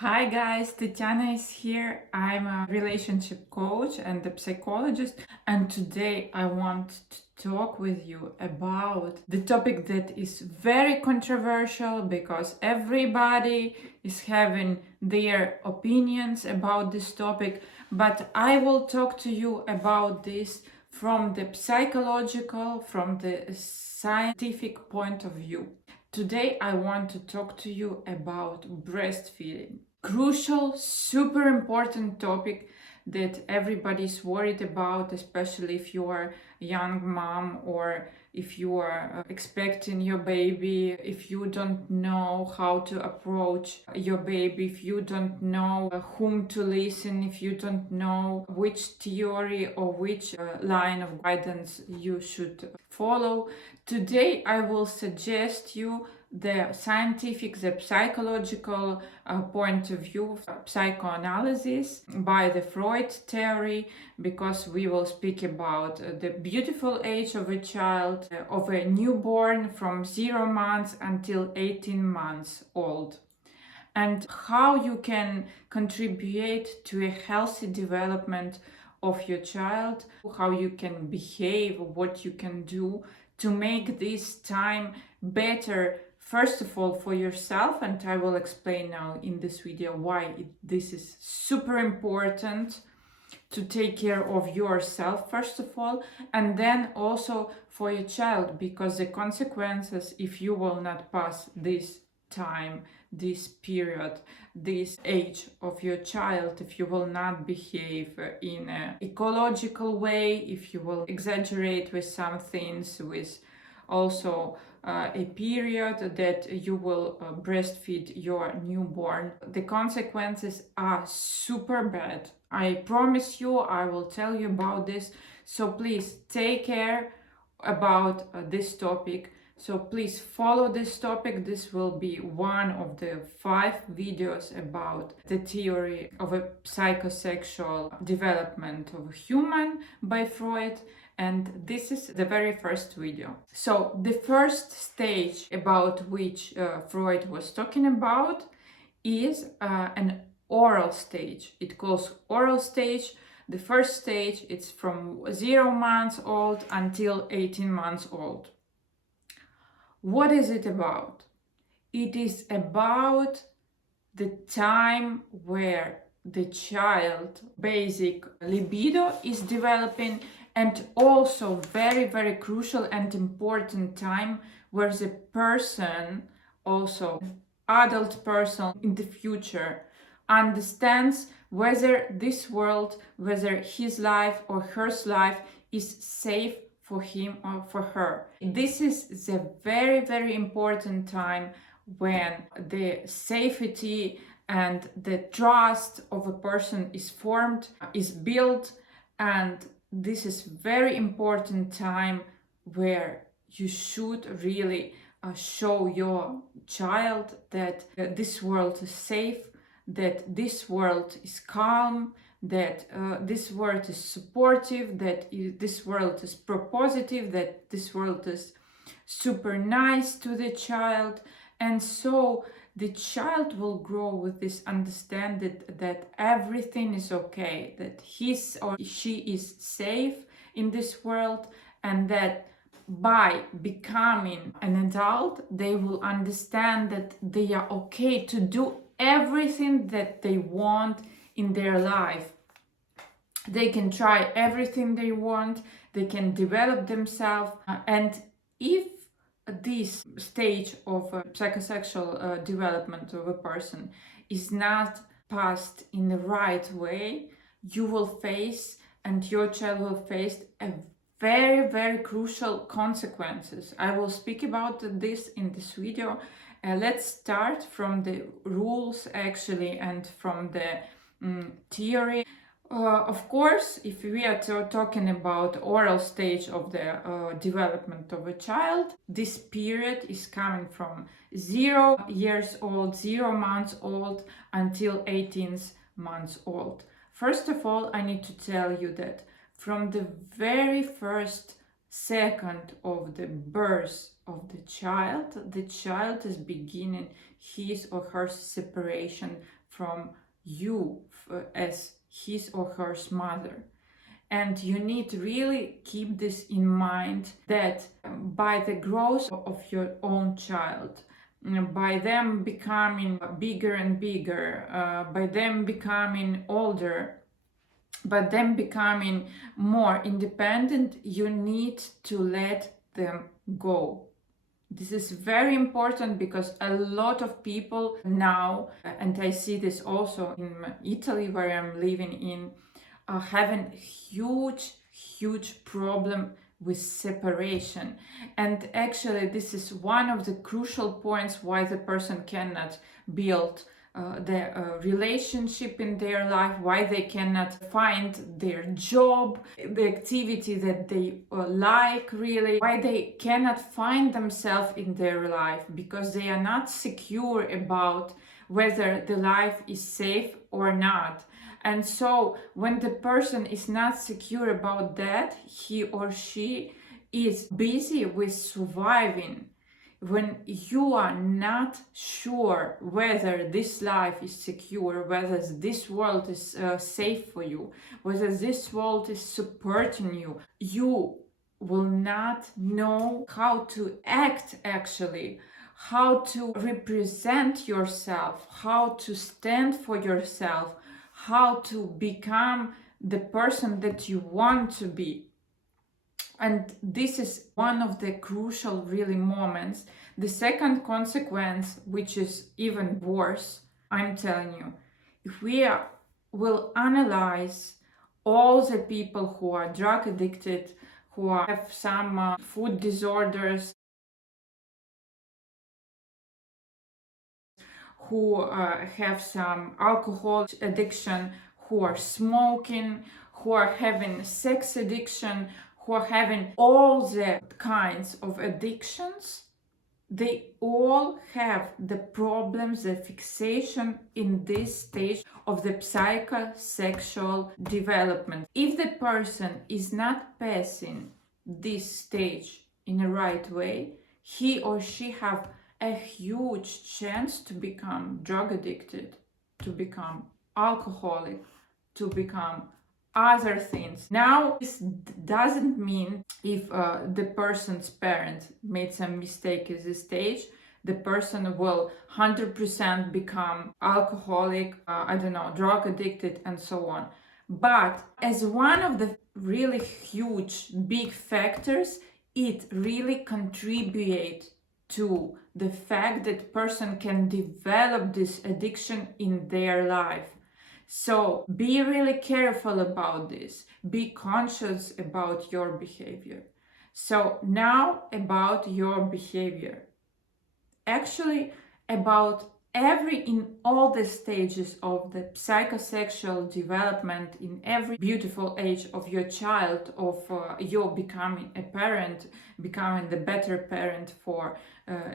Hi guys, Tatiana is here. I'm a relationship coach and a psychologist, and today I want to talk with you about the topic that is very controversial because everybody is having their opinions about this topic, but I will talk to you about this from the psychological, from the scientific point of view. Today I want to talk to you about breastfeeding. Crucial, super important topic that everybody's worried about, especially if you are a young mom or if you are expecting your baby, if you don't know how to approach your baby, if you don't know whom to listen, if you don't know which theory or which line of guidance you should follow. Today I will suggest you the scientific, the psychological point of view of psychoanalysis by the Freud theory, because we will speak about the beautiful age of a child, of a newborn from 0 months until 18 months old, and how you can contribute to a healthy development of your child, how you can behave, what you can do to make this time better. First of all, for yourself, and I will explain now in this video why this is super important to take care of yourself, first of all, and then also for your child, because the consequences, if you will not pass this time, this period, this age of your child, if you will not behave in an ecological way, if you will exaggerate with some things, with also a period that you will breastfeed your newborn, the consequences are super bad. I promise you, I will tell you about this. So please take care about this topic. So please follow this topic. This will be one of the 5 videos about the theory of a psychosexual development of a human by Freud. And this is the very first video. So the first stage about which Freud was talking about is an oral stage. It calls oral stage. The first stage, it's from 0 months old until 18 months old. What is it about? It is about the time where the child basic libido is developing, and also very, very crucial and important time where the person, also adult person in the future, understands whether this world, whether his life or her life is safe for him or for her. This is the very, very important time when the safety and the trust of a person is formed, is built, and this is very important time where you should really show your child that this world is safe, that this world is calm, that this world is supportive, that this world is propositive, that this world is super nice to the child. And so the child will grow with this understanding that everything is okay, that his or she is safe in this world, and that by becoming an adult, they will understand that they are okay to do everything that they want in their life. They can try everything they want, they can develop themselves, and if this stage of psychosexual development of a person is not passed in the right way, you will face, and your child will face, a very, very crucial consequences. I will speak about this in this video. Let's start from the rules actually, and from the theory. Of course, if we are talking about oral stage of the development of a child, this period is coming from 0 years old, 0 months old until 18 months old. First of all, I need to tell you that from the very first second of the birth of the child is beginning his or her separation from you as his or her mother. And you need to really keep this in mind, that by the growth of your own child, by them becoming bigger and bigger, by them becoming older, but them becoming more independent, you need to let them go. This is very important because a lot of people now, and I see this also in Italy where I'm living in, are having huge problem with separation. And actually this is one of the crucial points why the person cannot build the relationship in their life, why they cannot find their job, the activity that they like really, why they cannot find themselves in their life, because they are not secure about whether the life is safe or not. And so when the person is not secure about that, he or she is busy with surviving. When you are not sure whether this life is secure, whether this world is safe for you, whether this world is supporting you, you will not know how to act actually, how to represent yourself, how to stand for yourself, how to become the person that you want to be. And this is one of the crucial really moments. The second consequence, which is even worse, I'm telling you, if will analyze all the people who are drug addicted, who have some food disorders, who have some alcohol addiction, who are smoking, who are having sex addiction, who are having all the kinds of addictions, they all have the problems, the fixation in this stage of the psychosexual development. If the person is not passing this stage in the right way, he or she have a huge chance to become drug addicted, to become alcoholic, to become other things. Now, this doesn't mean if the person's parent made some mistake at this stage, the person will 100% become alcoholic, drug addicted, and so on. But as one of the really huge, big factors, it really contributes to the fact that person can develop this addiction in their life. So be really careful about this. Be conscious about your behavior. So now about your behavior. Actually, about in all the stages of the psychosexual development, in every beautiful age of your child, of your becoming a parent, becoming the better parent for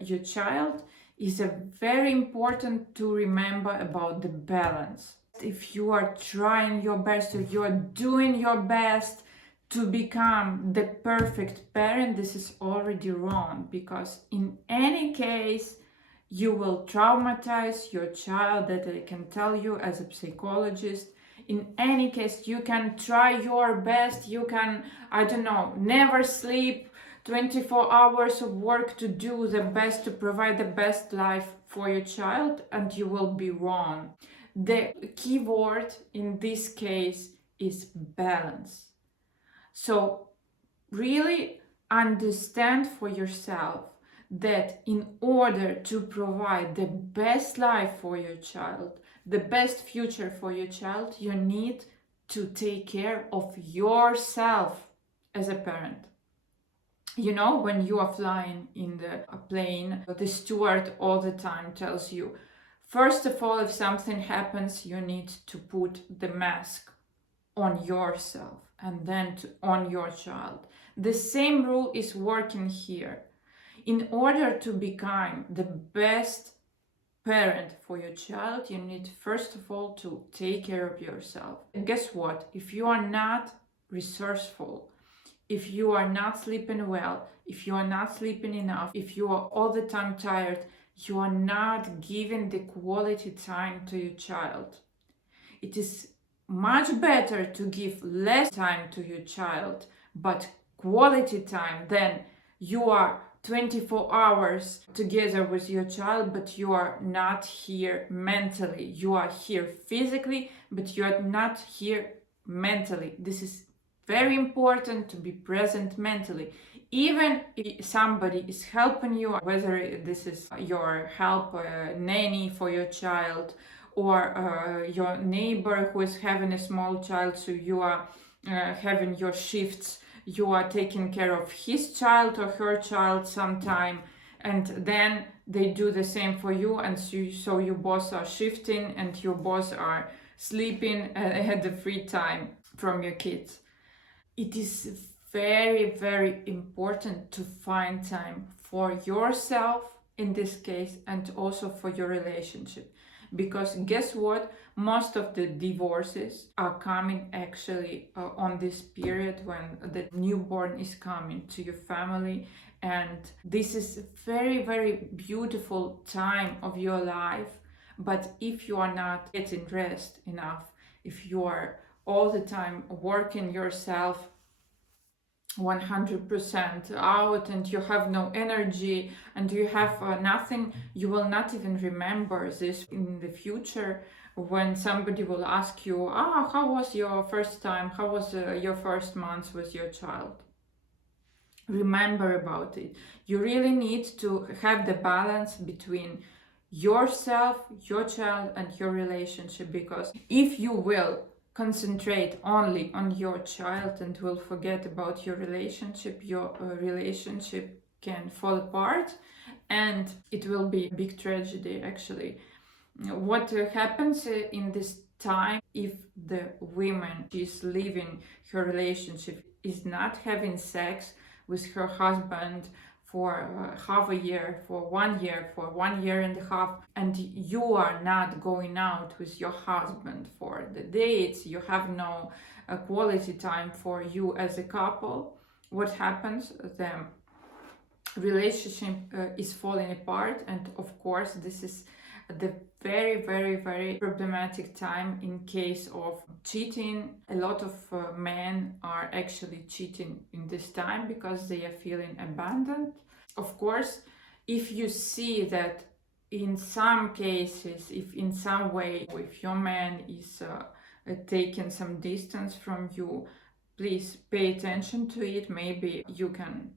your child, is a very important to remember about the balance. If you are trying your best, if you are doing your best to become the perfect parent, this is already wrong, because in any case you will traumatize your child. That I can tell you as a psychologist. In any case, you can try your best, you can, never sleep, 24 hours of work to do the best, to provide the best life for your child, and you will be wrong. The key word in this case is balance. So really understand for yourself that in order to provide the best life for your child, the best future for your child, you need to take care of yourself as a parent. You know, when you are flying in the plane, the steward all the time tells you, first of all, if something happens, you need to put the mask on yourself and then on your child. The same rule is working here. In order to become the best parent for your child, you need first of all to take care of yourself. And guess what? If you are not resourceful, If you are not sleeping well, if you are not sleeping enough, if you are all the time tired, you are not giving the quality time to your child. It is much better to give less time to your child, but quality time, than you are 24 hours together with your child, but you are not here mentally. You are here physically, but you are not here mentally. This is very important, to be present mentally. Even if somebody is helping you, whether this is your help nanny for your child, or your neighbor who is having a small child, so you are having your shifts, you are taking care of his child or her child sometime, and then they do the same for you, and so you both are shifting and you both are sleeping at the free time from your kids. It is very, very important to find time for yourself in this case, and also for your relationship. Because guess what? Most of the divorces are coming actually on this period when the newborn is coming to your family. And this is a very, very beautiful time of your life. But if you are not getting rest enough, if you are all the time working yourself 100% out, and you have no energy, and you have nothing, you will not even remember this in the future when somebody will ask you, how was your first time, how was your first month with your child. Remember about it. You really need to have the balance between yourself, your child, and your relationship, because if you will concentrate only on your child and will forget about your relationship can fall apart, and it will be a big tragedy actually. What happens in this time, if the woman is leaving her relationship, is not having sex with her husband for half a year, for 1 year, for 1 year and a half, and you are not going out with your husband for the dates, you have no quality time for you as a couple, what happens? The relationship is falling apart, and of course this is the very, very, very problematic time in case of cheating. A lot of men are actually cheating in this time because they are feeling abandoned. Of course, if you see that in some cases, if in some way, if your man is taking some distance from you, please pay attention to it. Maybe you can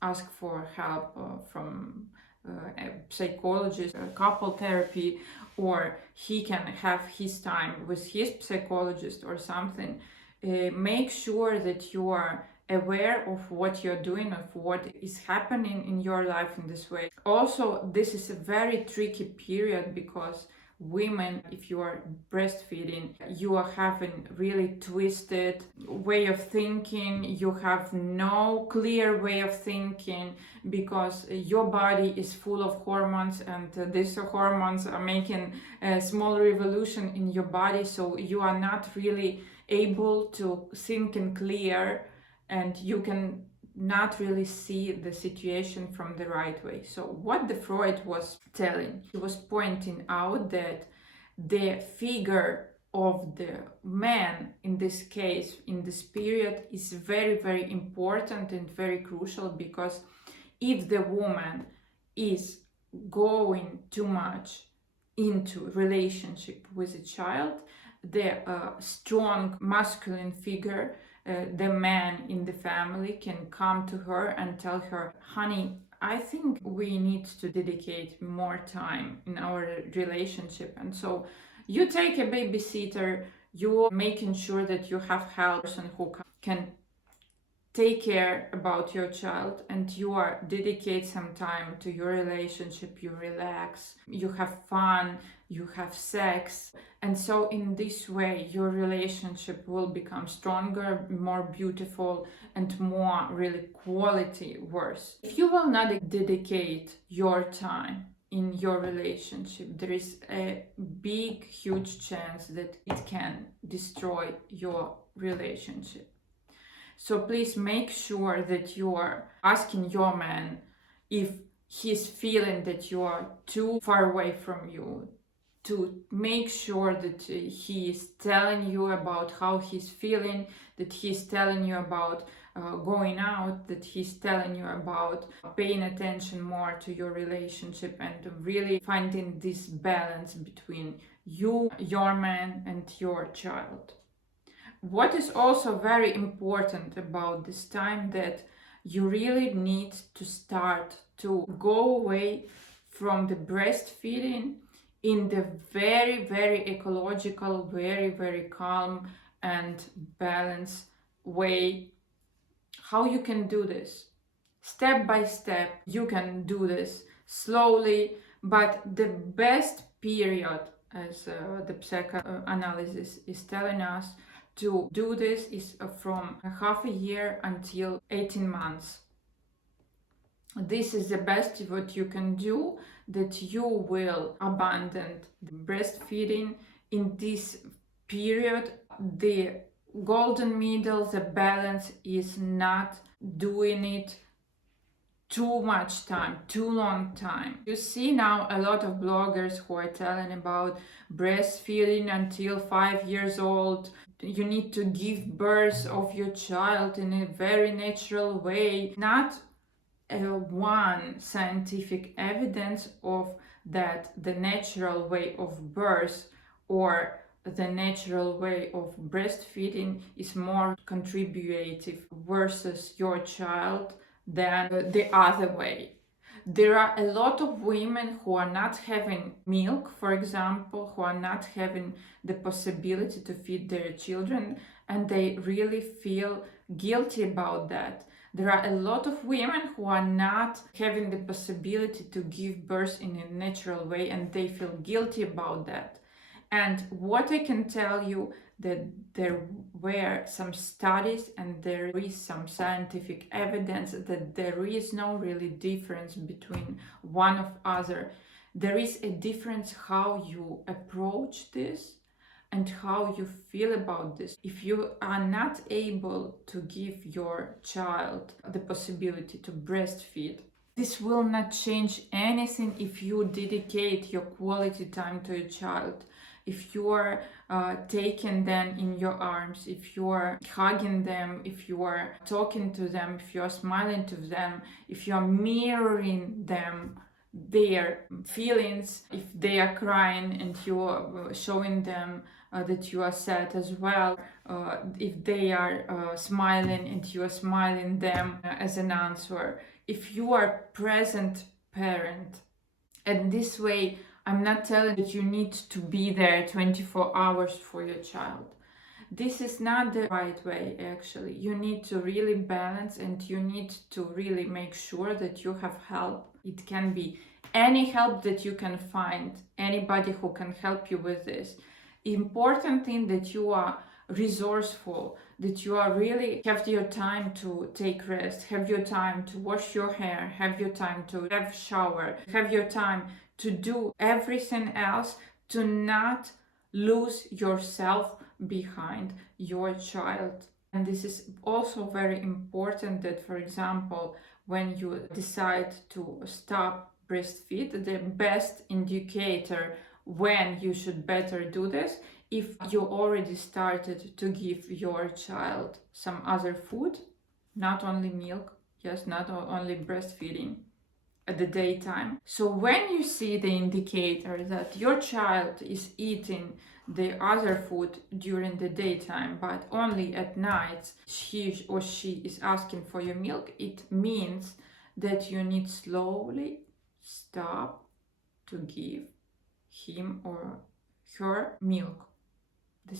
ask for help from a psychologist, couple therapy, or he can have his time with his psychologist or something. Make sure that you are aware of what you're doing, of what is happening in your life in this way. Also, this is a very tricky period because women, if you are breastfeeding, you are having really twisted way of thinking, you have no clear way of thinking, because your body is full of hormones, and these hormones are making a small revolution in your body, so you are not really able to think and clear, and you can not really see the situation from the right way. So what the Freud was telling, he was pointing out that the figure of the man in this case, in this period, is very, very important and very crucial, because if the woman is going too much into relationship with a child, the strong masculine figure, the man in the family, can come to her and tell her, honey, I think we need to dedicate more time in our relationship, and so you take a babysitter, you're making sure that you have help person who can take care about your child, and you are dedicate some time to your relationship, you relax, you have fun, you have sex, and so in this way your relationship will become stronger, more beautiful, and more really quality worse. If you will not dedicate your time in your relationship, there is a big, huge chance that it can destroy your relationship. So please make sure that you are asking your man if he's feeling that you are too far away from you, to make sure that he is telling you about how he's feeling, that he's telling you about going out, that he's telling you about paying attention more to your relationship, and really finding this balance between you, your man, and your child. What is also very important about this time, that you really need to start to go away from the breastfeeding in the very, very ecological, very, very calm and balanced way. How you can do this? Step by step, you can do this slowly, but the best period, as the psychoanalysis is telling us, to do this is from half a year until 18 months. This is the best what you can do, that you will abandon breastfeeding in this period. The golden middle, the balance is not doing it too much time, too long time. You see now a lot of bloggers who are telling about breastfeeding until 5 years old. You need to give birth of your child in a very natural way. Not one scientific evidence of that the natural way of birth or the natural way of breastfeeding is more contributive versus your child than the other way. There are a lot of women who are not having milk, for example, who are not having the possibility to feed their children, and they really feel guilty about that. There are a lot of women who are not having the possibility to give birth in a natural way, and they feel guilty about that. And what I can tell you, that there were some studies and there is some scientific evidence that there is no really difference between one of other. There is a difference how you approach this and how you feel about this. If you are not able to give your child the possibility to breastfeed, this will not change anything if you dedicate your quality time to your child. If you are taking them in your arms, if you are hugging them, if you are talking to them, if you are smiling to them, if you are mirroring them their feelings, if they are crying and you are showing them that you are sad as well, if they are smiling and you are smiling them as an answer, if you are present parent. And this way, I'm not telling that you need to be there 24 hours for your child. This is not the right way, actually. You need to really balance, and you need to really make sure that you have help. It can be any help that you can find, anybody who can help you with this. Important thing that you are resourceful, that you are really have your time to take rest, have your time to wash your hair, have your time to have shower, have your time to do everything else, to not lose yourself behind your child. And this is also very important, that, for example, when you decide to stop breastfeed, the best indicator when you should better do this, if you already started to give your child some other food, not only milk, yes, not only breastfeeding at the daytime. So when you see the indicator that your child is eating the other food during the daytime, but only at night he or she is asking for your milk, it means that you need slowly stop to give him or her milk.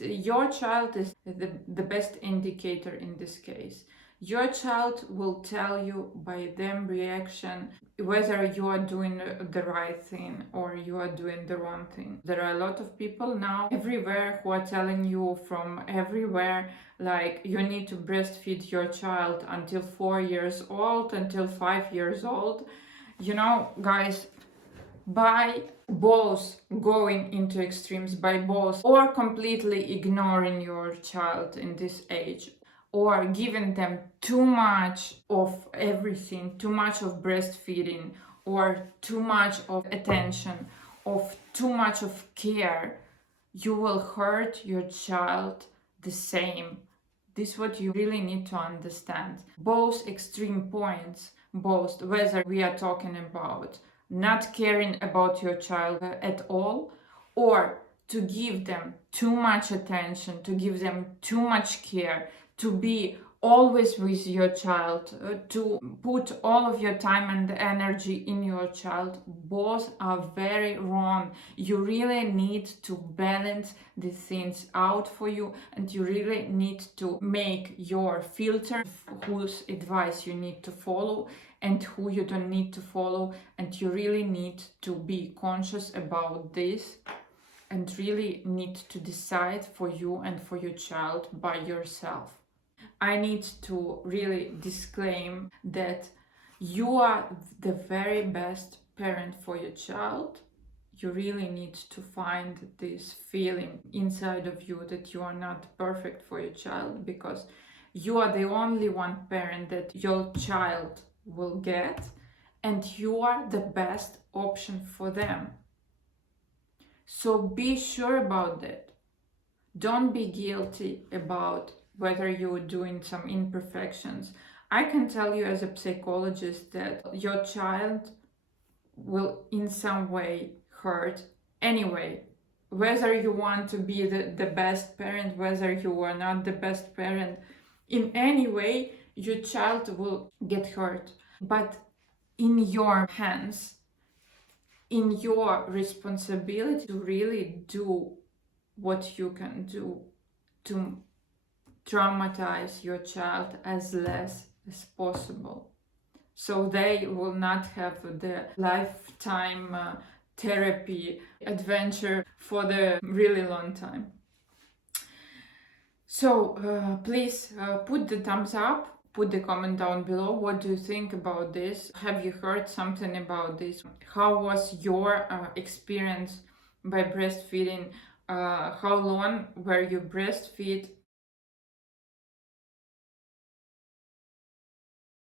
Your child is the best indicator in this case. Your child will tell you by them reaction whether you are doing the right thing or you are doing the wrong thing. There are a lot of people now everywhere who are telling you from everywhere, like, you need to breastfeed your child until 4 years old, until 5 years old. You know, guys, by both going into extremes, by both or completely ignoring your child in this age, or giving them too much of everything, too much of breastfeeding, or too much of attention, of too much of care, you will hurt your child the same. This is what you really need to understand. Both extreme points, both whether we are talking about not caring about your child at all, or to give them too much attention, to give them too much care, to be always with your child, to put all of your time and energy in your child, both are very wrong. You really need to balance the things out for you, and you really need to make your filter whose advice you need to follow and who you don't need to follow, and you really need to be conscious about this and really need to decide for you and for your child by yourself. I need to really disclaim that you are the very best parent for your child. You really need to find this feeling inside of you that you are not perfect for your child, because you are the only one parent that your child will get, and you are the best option for them. So be sure about that. Don't be guilty about whether you're doing some imperfections. I can tell you as a psychologist that your child will in some way hurt anyway. Whether you want to be the best parent, whether you are not the best parent, in any way, your child will get hurt. But in your hands, in your responsibility to really do what you can do to traumatize your child as less as possible, so they will not have the lifetime therapy adventure for the really long time. So please put the thumbs up, put the comment down below. What do you think about this? Have you heard something about this? How was your experience by breastfeeding? How long were you breastfeed?